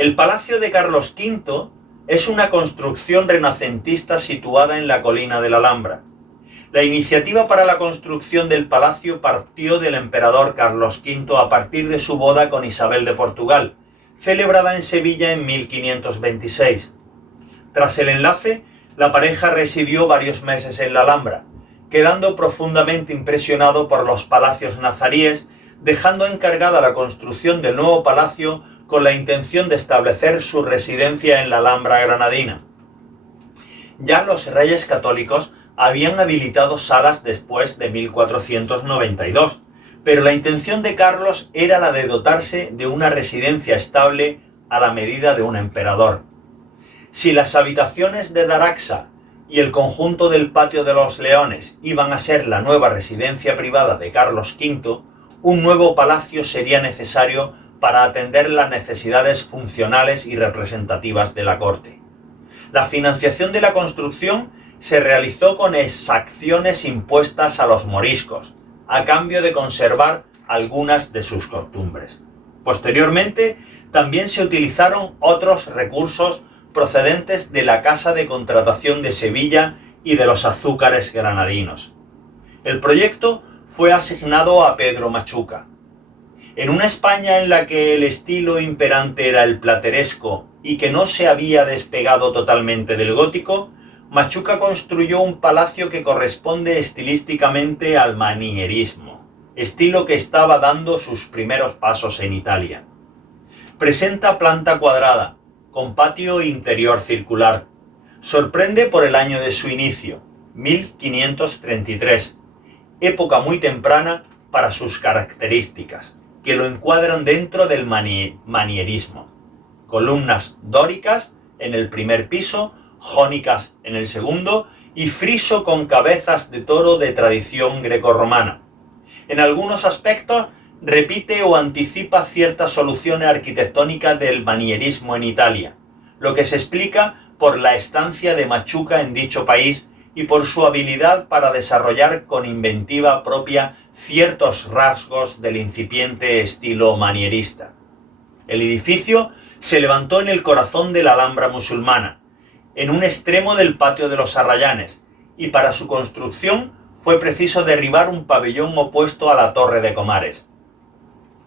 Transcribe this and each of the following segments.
El Palacio de Carlos V es una construcción renacentista situada en la colina de la Alhambra. La iniciativa para la construcción del palacio partió del emperador Carlos V a partir de su boda con Isabel de Portugal, celebrada en Sevilla en 1526. Tras el enlace, la pareja residió varios meses en la Alhambra, quedando profundamente impresionado por los palacios nazaríes, dejando encargada la construcción del nuevo palacio con la intención de establecer su residencia en la Alhambra granadina. Ya los reyes católicos habían habilitado salas después de 1492, pero la intención de Carlos era la de dotarse de una residencia estable a la medida de un emperador. Si las habitaciones de Daraxa y el conjunto del Patio de los Leones iban a ser la nueva residencia privada de Carlos V, un nuevo palacio sería necesario para atender las necesidades funcionales y representativas de la corte. La financiación de la construcción se realizó con exacciones impuestas a los moriscos, a cambio de conservar algunas de sus costumbres. Posteriormente, también se utilizaron otros recursos procedentes de la Casa de Contratación de Sevilla y de los azúcares granadinos. El proyecto fue asignado a Pedro Machuca. En una España en la que el estilo imperante era el plateresco y que no se había despegado totalmente del gótico, Machuca construyó un palacio que corresponde estilísticamente al manierismo, estilo que estaba dando sus primeros pasos en Italia. Presenta planta cuadrada, con patio interior circular. Sorprende por el año de su inicio, 1533, época muy temprana para sus características, que lo encuadran dentro del manierismo. Columnas dóricas en el primer piso, jónicas en el segundo y friso con cabezas de toro de tradición grecorromana. En algunos aspectos repite o anticipa ciertas soluciones arquitectónicas del manierismo en Italia, lo que se explica por la estancia de Machuca en dicho país y por su habilidad para desarrollar con inventiva propia ciertos rasgos del incipiente estilo manierista. El edificio se levantó en el corazón de la Alhambra musulmana, en un extremo del patio de los Arrayanes, y para su construcción fue preciso derribar un pabellón opuesto a la Torre de Comares.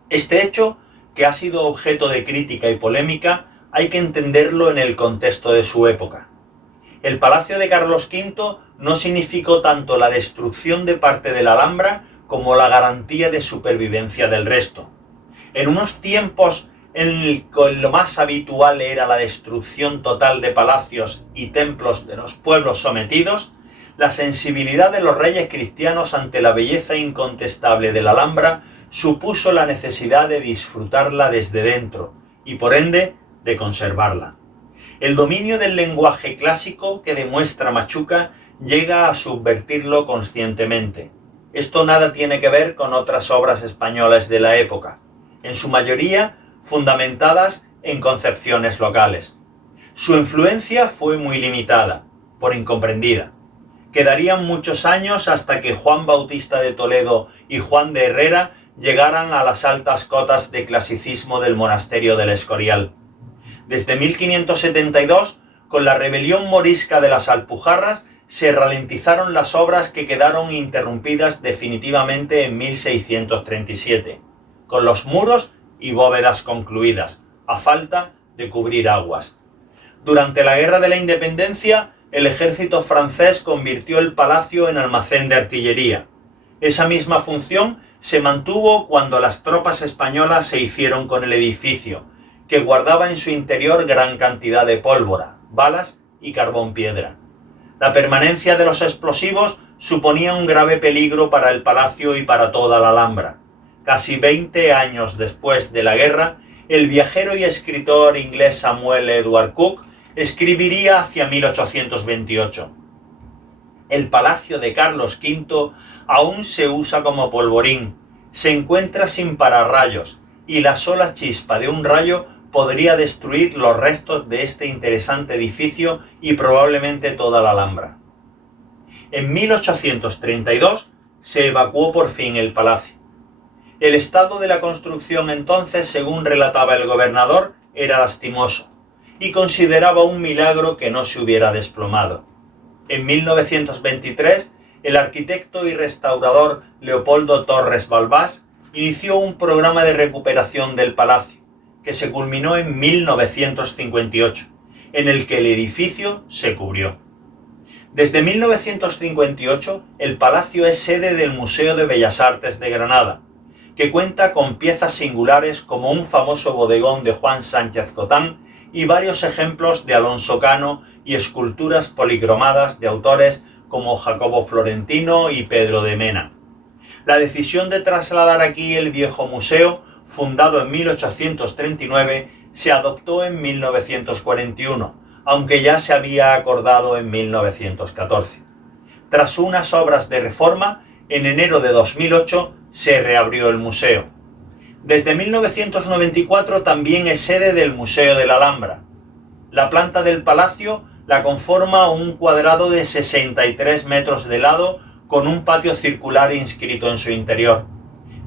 Este hecho, que ha sido objeto de crítica y polémica, hay que entenderlo en el contexto de su época. El Palacio de Carlos V no significó tanto la destrucción de parte de la Alhambra como la garantía de supervivencia del resto. En unos tiempos en que lo más habitual era la destrucción total de palacios y templos de los pueblos sometidos, la sensibilidad de los reyes cristianos ante la belleza incontestable de la Alhambra supuso la necesidad de disfrutarla desde dentro y, por ende, de conservarla. El dominio del lenguaje clásico que demuestra Machuca llega a subvertirlo conscientemente. Esto nada tiene que ver con otras obras españolas de la época, en su mayoría fundamentadas en concepciones locales. Su influencia fue muy limitada, por incomprendida. Quedarían muchos años hasta que Juan Bautista de Toledo y Juan de Herrera llegaran a las altas cotas de clasicismo del monasterio del Escorial. Desde 1572, con la rebelión morisca de las Alpujarras, se ralentizaron las obras que quedaron interrumpidas definitivamente en 1637, con los muros y bóvedas concluidas, a falta de cubrir aguas. Durante la Guerra de la Independencia, el ejército francés convirtió el palacio en almacén de artillería. Esa misma función se mantuvo cuando las tropas españolas se hicieron con el edificio, que guardaba en su interior gran cantidad de pólvora, balas y carbón piedra. La permanencia de los explosivos suponía un grave peligro para el palacio y para toda la Alhambra. Casi 20 años después de la guerra, el viajero y escritor inglés Samuel Edward Cook escribiría hacia 1828. El palacio de Carlos V aún se usa como polvorín, se encuentra sin pararrayos, y la sola chispa de un rayo podría destruir los restos de este interesante edificio y probablemente toda la Alhambra. En 1832 se evacuó por fin el palacio. El estado de la construcción entonces, según relataba el gobernador, era lastimoso y consideraba un milagro que no se hubiera desplomado. En 1923, el arquitecto y restaurador Leopoldo Torres Balbás inició un programa de recuperación del palacio, que se culminó en 1958, en el que el edificio se cubrió. Desde 1958, el palacio es sede del Museo de Bellas Artes de Granada, que cuenta con piezas singulares como un famoso bodegón de Juan Sánchez Cotán y varios ejemplos de Alonso Cano y esculturas policromadas de autores como Jacobo Florentino y Pedro de Mena. La decisión de trasladar aquí el viejo museo, fundado en 1839, se adoptó en 1941, aunque ya se había acordado en 1914. Tras unas obras de reforma, en enero de 2008 se reabrió el museo. Desde 1994 también es sede del Museo de la Alhambra. La planta del palacio la conforma un cuadrado de 63 metros de lado con un patio circular inscrito en su interior.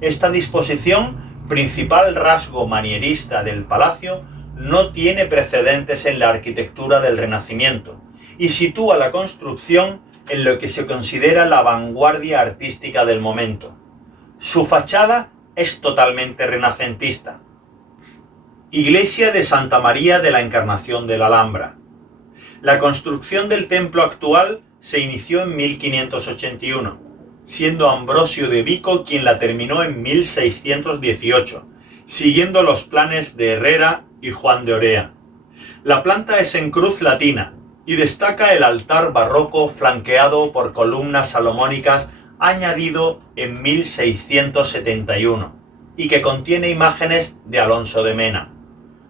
Esta disposición, principal rasgo manierista del palacio, no tiene precedentes en la arquitectura del Renacimiento y sitúa la construcción en lo que se considera la vanguardia artística del momento. Su fachada es totalmente renacentista. Iglesia de Santa María de la Encarnación de la Alhambra. La construcción del templo actual se inició en 1581, siendo Ambrosio de Vico quien la terminó en 1618, siguiendo los planes de Herrera y Juan de Orea. La planta es en cruz latina y destaca el altar barroco flanqueado por columnas salomónicas añadido en 1671 y que contiene imágenes de Alonso de Mena.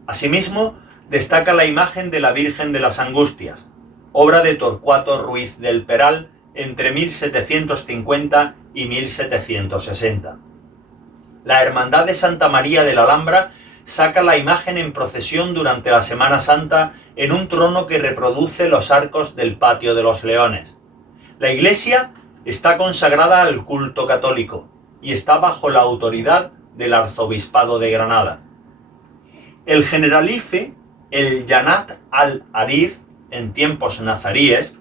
Asimismo, destaca la imagen de la Virgen de las Angustias, obra de Torcuato Ruiz del Peral entre 1750 y 1760. La Hermandad de Santa María de la Alhambra saca la imagen en procesión durante la Semana Santa en un trono que reproduce los arcos del Patio de los Leones. La iglesia está consagrada al culto católico y está bajo la autoridad del Arzobispado de Granada. El Generalife, el Janat al-Arif, en tiempos nazaríes,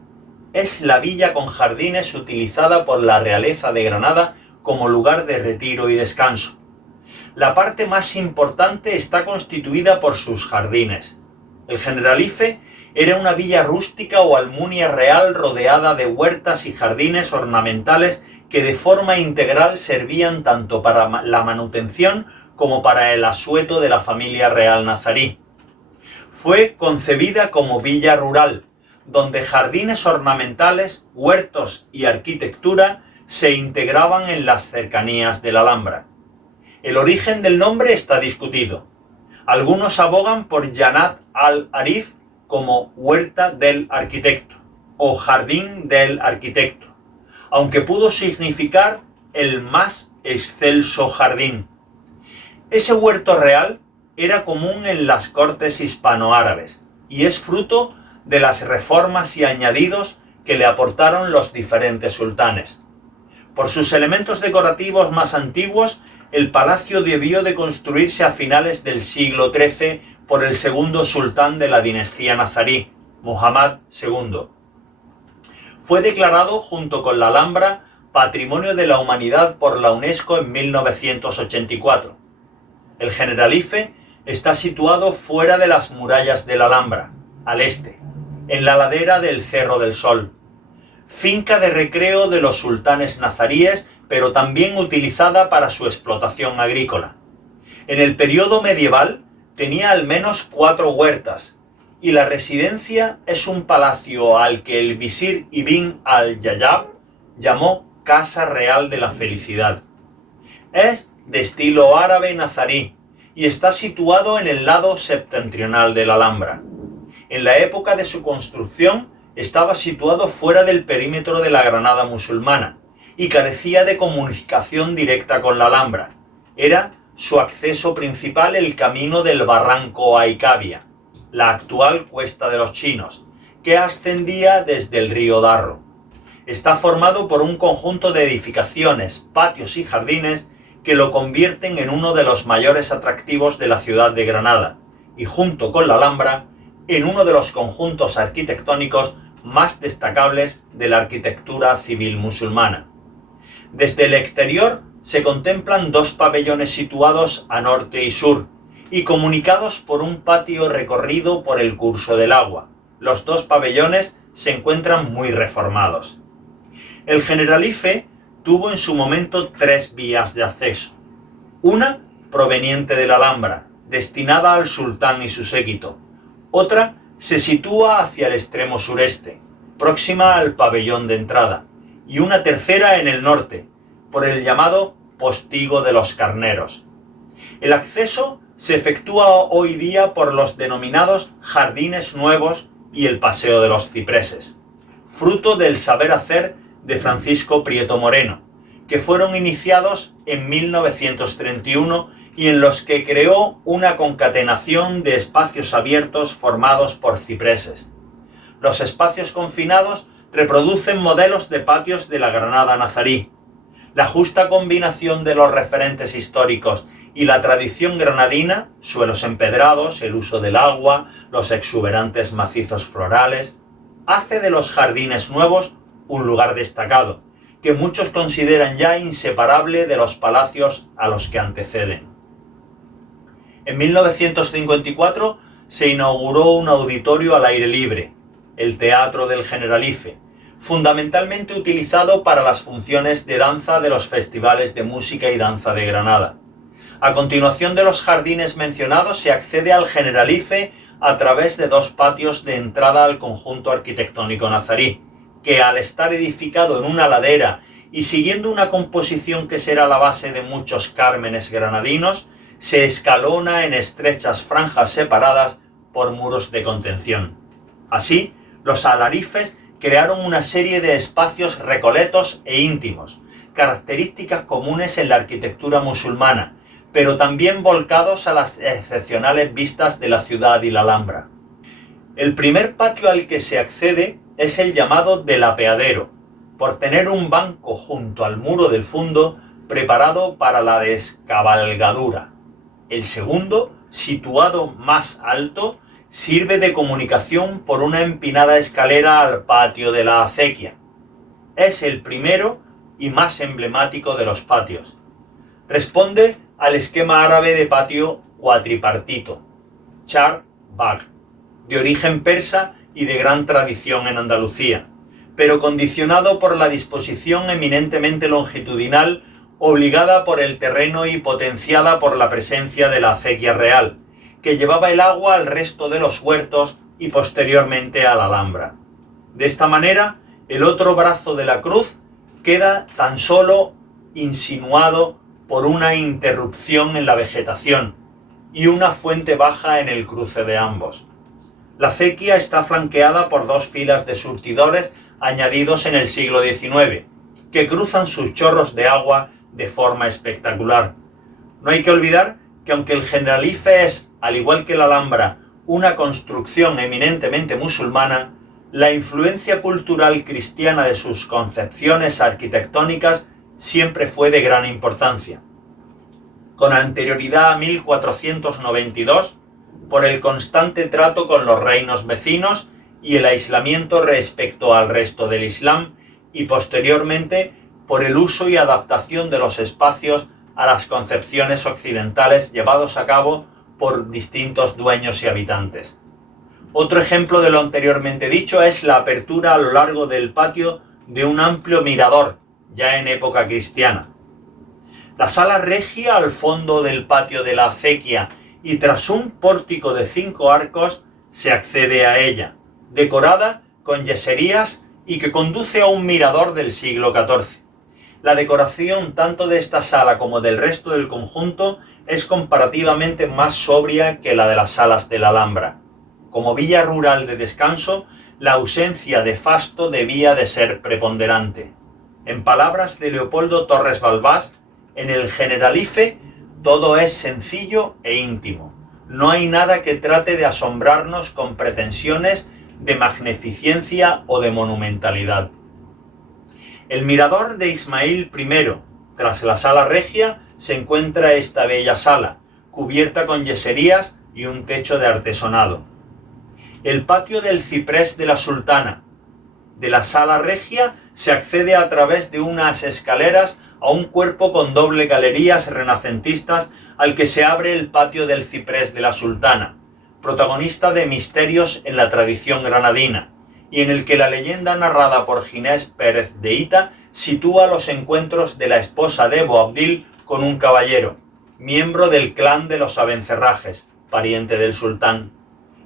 es la villa con jardines utilizada por la realeza de Granada como lugar de retiro y descanso. La parte más importante está constituida por sus jardines. El Generalife era una villa rústica o almunia real rodeada de huertas y jardines ornamentales que de forma integral servían tanto para la manutención como para el asueto de la familia real nazarí. Fue concebida como villa rural, donde jardines ornamentales, huertos y arquitectura se integraban en las cercanías de la Alhambra. El origen del nombre está discutido. Algunos abogan por Janat al-Arif como huerta del arquitecto o jardín del arquitecto, aunque pudo significar el más excelso jardín. Ese huerto real era común en las cortes hispanoárabes y es fruto de las reformas y añadidos que le aportaron los diferentes sultanes. Por sus elementos decorativos más antiguos, el palacio debió de construirse a finales del siglo XIII por el segundo sultán de la dinastía nazarí, Muhammad II. Fue declarado, junto con la Alhambra, Patrimonio de la Humanidad por la UNESCO en 1984. El Generalife está situado fuera de las murallas de la Alhambra, al este, en la ladera del Cerro del Sol. Finca de recreo de los sultanes nazaríes, pero también utilizada para su explotación agrícola. En el periodo medieval tenía al menos 4 huertas, y la residencia es un palacio al que el visir Ibn al-Yayab llamó Casa Real de la Felicidad. Es de estilo árabe nazarí y está situado en el lado septentrional de la Alhambra. En la época de su construcción estaba situado fuera del perímetro de la Granada musulmana y carecía de comunicación directa con la Alhambra. Era su acceso principal el camino del Barranco Aicabia, la actual Cuesta de los Chinos, que ascendía desde el río Darro. Está formado por un conjunto de edificaciones, patios y jardines que lo convierten en uno de los mayores atractivos de la ciudad de Granada y junto con la Alhambra, en uno de los conjuntos arquitectónicos más destacables de la arquitectura civil musulmana. Desde el exterior se contemplan dos pabellones situados a norte y sur y comunicados por un patio recorrido por el curso del agua. Los dos pabellones se encuentran muy reformados. El Generalife tuvo en su momento 3 vías de acceso. Una proveniente de la Alhambra, destinada al sultán y su séquito. Otra se sitúa hacia el extremo sureste, próxima al pabellón de entrada, y una tercera en el norte, por el llamado Postigo de los Carneros. El acceso se efectúa hoy día por los denominados Jardines Nuevos y el Paseo de los Cipreses, fruto del saber hacer de Francisco Prieto Moreno, que fueron iniciados en 1931 y en los que creó una concatenación de espacios abiertos formados por cipreses. Los espacios confinados reproducen modelos de patios de la Granada nazarí. La justa combinación de los referentes históricos y la tradición granadina, suelos empedrados, el uso del agua, los exuberantes macizos florales, hace de los Jardines Nuevos un lugar destacado, que muchos consideran ya inseparable de los palacios a los que anteceden. En 1954 se inauguró un auditorio al aire libre, el Teatro del Generalife, fundamentalmente utilizado para las funciones de danza de los festivales de música y danza de Granada. A continuación de los jardines mencionados se accede al Generalife a través de 2 patios de entrada al conjunto arquitectónico nazarí, que al estar edificado en una ladera y siguiendo una composición que será la base de muchos cármenes granadinos, se escalona en estrechas franjas separadas por muros de contención. Así, los alarifes crearon una serie de espacios recoletos e íntimos, características comunes en la arquitectura musulmana, pero también volcados a las excepcionales vistas de la ciudad y la Alhambra. El primer patio al que se accede es el llamado del apeadero, por tener un banco junto al muro del fondo preparado para la descabalgadura. El segundo, situado más alto, sirve de comunicación por una empinada escalera al patio de la acequia. Es el primero y más emblemático de los patios. Responde al esquema árabe de patio cuatripartito, char bagh, de origen persa y de gran tradición en Andalucía, pero condicionado por la disposición eminentemente longitudinal obligada por el terreno y potenciada por la presencia de la acequia real, que llevaba el agua al resto de los huertos y posteriormente a la Alhambra. De esta manera, el otro brazo de la cruz queda tan solo insinuado por una interrupción en la vegetación y una fuente baja en el cruce de ambos. La acequia está flanqueada por 2 filas de surtidores añadidos en el siglo XIX, que cruzan sus chorros de agua de forma espectacular. No hay que olvidar que aunque el Generalife es, al igual que la Alhambra, una construcción eminentemente musulmana, la influencia cultural cristiana de sus concepciones arquitectónicas siempre fue de gran importancia. Con anterioridad a 1492, por el constante trato con los reinos vecinos y el aislamiento respecto al resto del Islam, y posteriormente por el uso y adaptación de los espacios a las concepciones occidentales llevados a cabo por distintos dueños y habitantes. Otro ejemplo de lo anteriormente dicho es la apertura a lo largo del patio de un amplio mirador, ya en época cristiana. La sala regia al fondo del patio de la acequia y tras un pórtico de 5 arcos se accede a ella, decorada con yeserías y que conduce a un mirador del siglo XIV. La decoración tanto de esta sala como del resto del conjunto es comparativamente más sobria que la de las salas de la Alhambra. Como villa rural de descanso, la ausencia de fasto debía de ser preponderante. En palabras de Leopoldo Torres Balbás, en el Generalife todo es sencillo e íntimo. No hay nada que trate de asombrarnos con pretensiones de magnificencia o de monumentalidad. El mirador de Ismail I, tras la sala regia, se encuentra esta bella sala, cubierta con yeserías y un techo de artesonado. El patio del Ciprés de la Sultana. De la sala regia se accede a través de unas escaleras a un cuerpo con doble galerías renacentistas al que se abre el patio del Ciprés de la Sultana, protagonista de misterios en la tradición granadina, y en el que la leyenda narrada por Ginés Pérez de Hita sitúa los encuentros de la esposa de Boabdil con un caballero, miembro del clan de los Abencerrajes, pariente del sultán.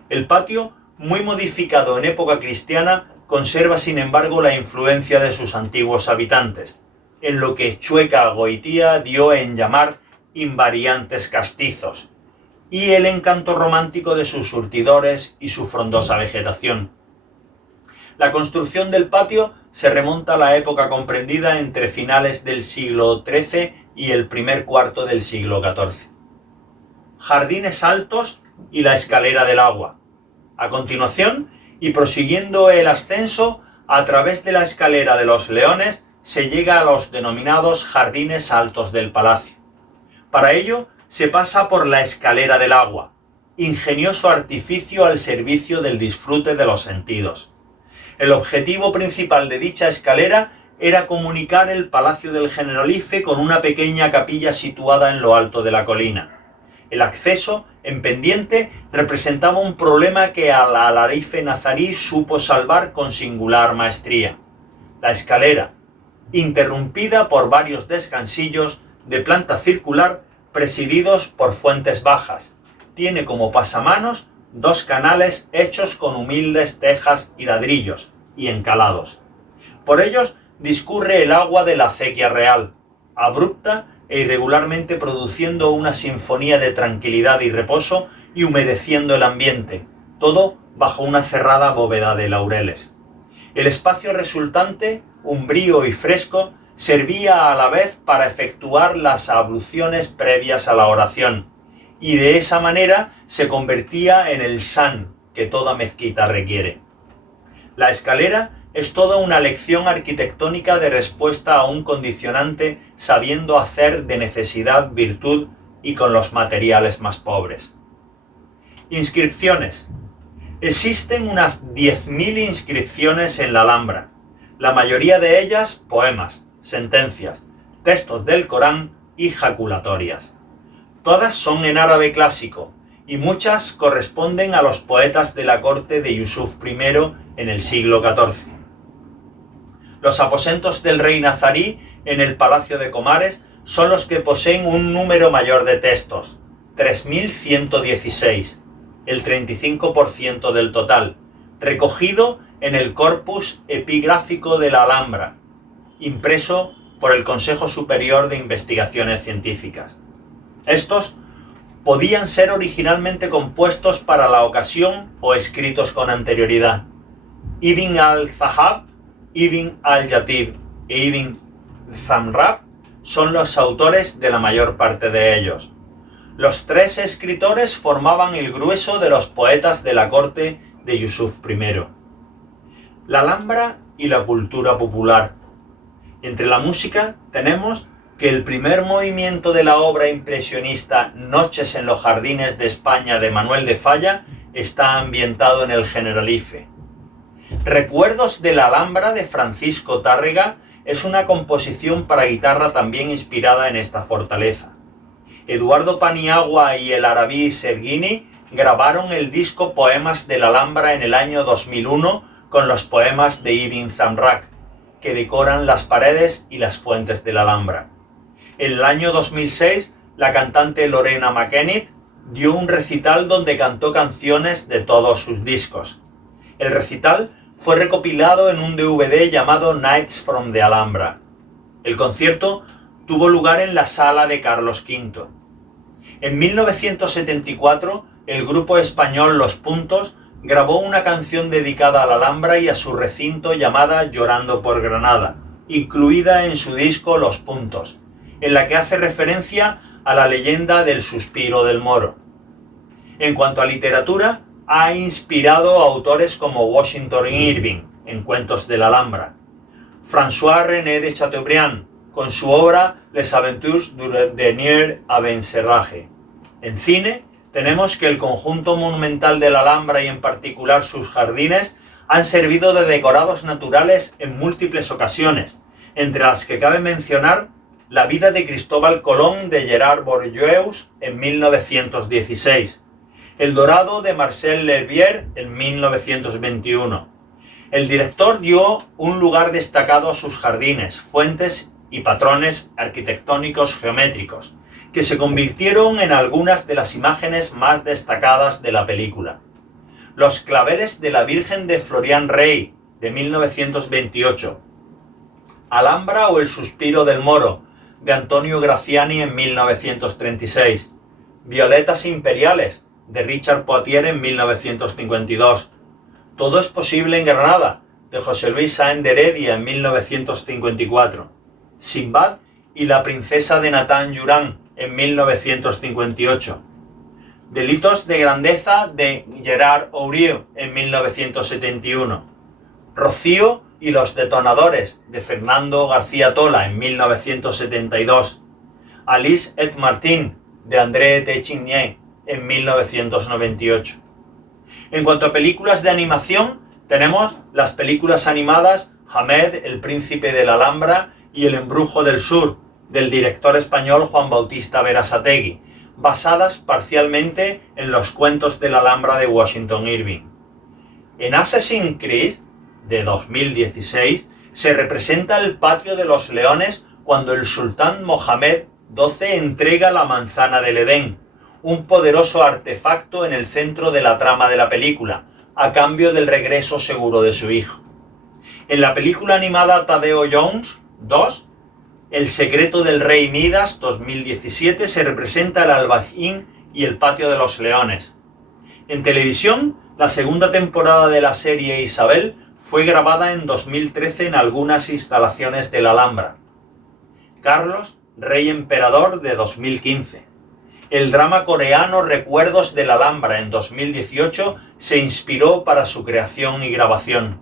El patio, muy modificado en época cristiana, conserva sin embargo la influencia de sus antiguos habitantes, en lo que Chueca Goitía dio en llamar invariantes castizos, y el encanto romántico de sus surtidores y su frondosa vegetación. La construcción del patio se remonta a la época comprendida entre finales del siglo XIII y el primer cuarto del siglo XIV. Jardines altos y la escalera del agua. A continuación, y prosiguiendo el ascenso, a través de la escalera de los Leones se llega a los denominados jardines altos del palacio. Para ello, se pasa por la escalera del agua, ingenioso artificio al servicio del disfrute de los sentidos. El objetivo principal de dicha escalera era comunicar el Palacio del Generalife con una pequeña capilla situada en lo alto de la colina. El acceso, en pendiente, representaba un problema que al alarife nazarí supo salvar con singular maestría. La escalera, interrumpida por varios descansillos de planta circular presididos por fuentes bajas, tiene como pasamanos dos canales hechos con humildes tejas y ladrillos, y encalados. Por ellos discurre el agua de la acequia real, abrupta e irregularmente produciendo una sinfonía de tranquilidad y reposo y humedeciendo el ambiente, todo bajo una cerrada bóveda de laureles. El espacio resultante, umbrío y fresco, servía a la vez para efectuar las abluciones previas a la oración, y de esa manera se convertía en el shan que toda mezquita requiere. La escalera es toda una lección arquitectónica de respuesta a un condicionante sabiendo hacer de necesidad virtud y con los materiales más pobres. Inscripciones. Existen unas 10.000 inscripciones en la Alhambra, la mayoría de ellas poemas, sentencias, textos del Corán y jaculatorias. Todas son en árabe clásico y muchas corresponden a los poetas de la corte de Yusuf I en el siglo XIV. Los aposentos del rey nazarí en el Palacio de Comares son los que poseen un número mayor de textos, 3.116, el 35% del total, recogido en el Corpus Epigráfico de la Alhambra, impreso por el Consejo Superior de Investigaciones Científicas. Estos podían ser originalmente compuestos para la ocasión o escritos con anterioridad. Ibn al-Zahab, Ibn al-Yatib e Ibn Zamrab son los autores de la mayor parte de ellos. Los tres escritores formaban el grueso de los poetas de la corte de Yusuf I. La Alhambra y la cultura popular. Entre la música tenemos que el primer movimiento de la obra impresionista Noches en los Jardines de España de Manuel de Falla está ambientado en el Generalife. Recuerdos de la Alhambra de Francisco Tárrega es una composición para guitarra también inspirada en esta fortaleza. Eduardo Paniagua y el Arabí Serghini grabaron el disco Poemas de la Alhambra en el año 2001 con los poemas de Ibn Zamrag, que decoran las paredes y las fuentes de la Alhambra. En el año 2006, la cantante Lorena McKennitt dio un recital donde cantó canciones de todos sus discos. El recital fue recopilado en un DVD llamado Nights from the Alhambra. El concierto tuvo lugar en la sala de Carlos V. En 1974, el grupo español Los Puntos grabó una canción dedicada a la Alhambra y a su recinto llamada Llorando por Granada, incluida en su disco Los Puntos, en la que hace referencia a la leyenda del suspiro del Moro. En cuanto a literatura, ha inspirado a autores como Washington Irving, en Cuentos de la Alhambra, François René de Chateaubriand, con su obra Les Aventures du Dernier Abencerrage. En cine, tenemos que el conjunto monumental de la Alhambra y en particular sus jardines han servido de decorados naturales en múltiples ocasiones, entre las que cabe mencionar la vida de Cristóbal Colón de Gerard Bourgeois en 1916, El Dorado de Marcel L'Herbier en 1921. El director dio un lugar destacado a sus jardines, fuentes y patrones arquitectónicos geométricos, que se convirtieron en algunas de las imágenes más destacadas de la película. Los claveles de la Virgen de Florian Rey, de 1928. Alhambra o el suspiro del Moro, de Antonio Graziani en 1936. Violetas imperiales, de Richard Poitier en 1952. Todo es posible en Granada, de José Luis Sáenz de Heredia en 1954. Sinbad y la princesa de Nathan Juran en 1958. Delitos de grandeza de Gerard Aurieu en 1971. Rocío y los detonadores de Fernando García Tola en 1972. Alice et Martin de André Téchiné en 1998. En cuanto a películas de animación, tenemos las películas animadas Hamed, el príncipe de la Alhambra y El embrujo del sur, del director español Juan Bautista Berasategui, basadas parcialmente en los cuentos de la Alhambra de Washington Irving. En Assassin's Creed, de 2016, se representa el patio de los leones cuando el sultán Mohamed XII entrega la manzana del Edén, un poderoso artefacto en el centro de la trama de la película, a cambio del regreso seguro de su hijo. En la película animada Tadeo Jones 2, El secreto del rey Midas 2017, se representa el Albaicín y el patio de los leones. En televisión, la segunda temporada de la serie Isabel fue grabada en 2013 en algunas instalaciones de la Alhambra. Carlos, rey emperador de 2015. El drama coreano Recuerdos de la Alhambra en 2018 se inspiró para su creación y grabación.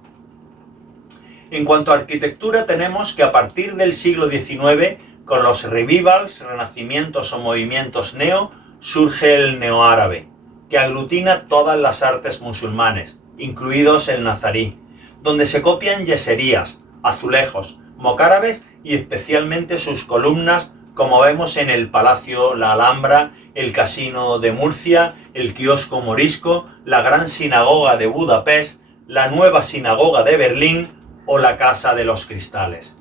En cuanto a arquitectura, tenemos que a partir del siglo XIX, con los revivals, renacimientos o movimientos neo, surge el neoárabe, que aglutina todas las artes musulmanes, incluidos el nazarí, donde se copian yeserías, azulejos, mocárabes y especialmente sus columnas, como vemos en el Palacio La Alhambra, el Casino de Murcia, el Kiosco Morisco, la Gran Sinagoga de Budapest, la Nueva Sinagoga de Berlín o la Casa de los Cristales.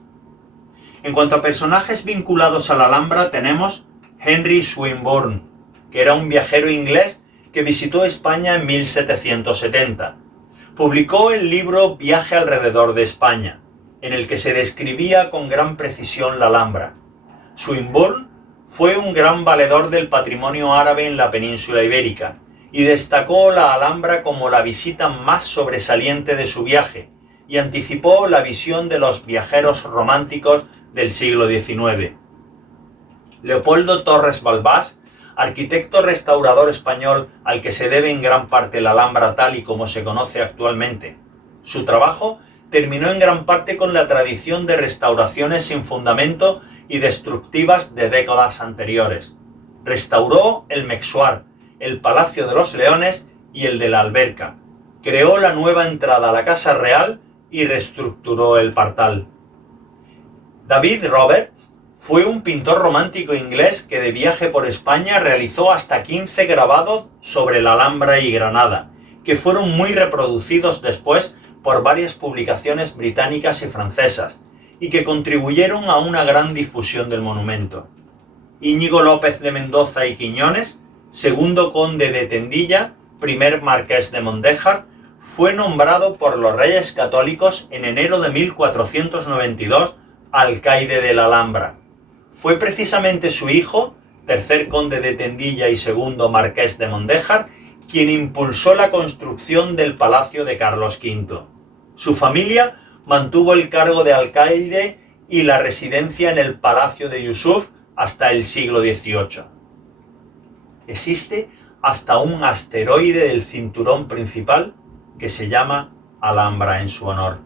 En cuanto a personajes vinculados a la Alhambra, tenemos Henry Swinburne, que era un viajero inglés que visitó España en 1770. Publicó el libro Viaje alrededor de España, en el que se describía con gran precisión la Alhambra. Swinburne fue un gran valedor del patrimonio árabe en la península ibérica y destacó la Alhambra como la visita más sobresaliente de su viaje y anticipó la visión de los viajeros románticos del siglo XIX. Leopoldo Torres Balbás, arquitecto restaurador español al que se debe en gran parte la Alhambra tal y como se conoce actualmente. Su trabajo terminó en gran parte con la tradición de restauraciones sin fundamento y destructivas de décadas anteriores. Restauró el Mexuar, el Palacio de los Leones y el de la Alberca. Creó la nueva entrada a la Casa Real y reestructuró el Partal. David Roberts fue un pintor romántico inglés que de viaje por España realizó hasta 15 grabados sobre la Alhambra y Granada, que fueron muy reproducidos después por varias publicaciones británicas y francesas, y que contribuyeron a una gran difusión del monumento. Íñigo López de Mendoza y Quiñones, segundo conde de Tendilla, primer marqués de Mondéjar, fue nombrado por los Reyes Católicos en enero de 1492 alcaide de la Alhambra. Fue precisamente su hijo, tercer conde de Tendilla y segundo marqués de Mondéjar, quien impulsó la construcción del Palacio de Carlos V. Su familia mantuvo el cargo de alcaide y la residencia en el Palacio de Yusuf hasta el siglo XVIII. Existe hasta un asteroide del cinturón principal que se llama Alhambra en su honor.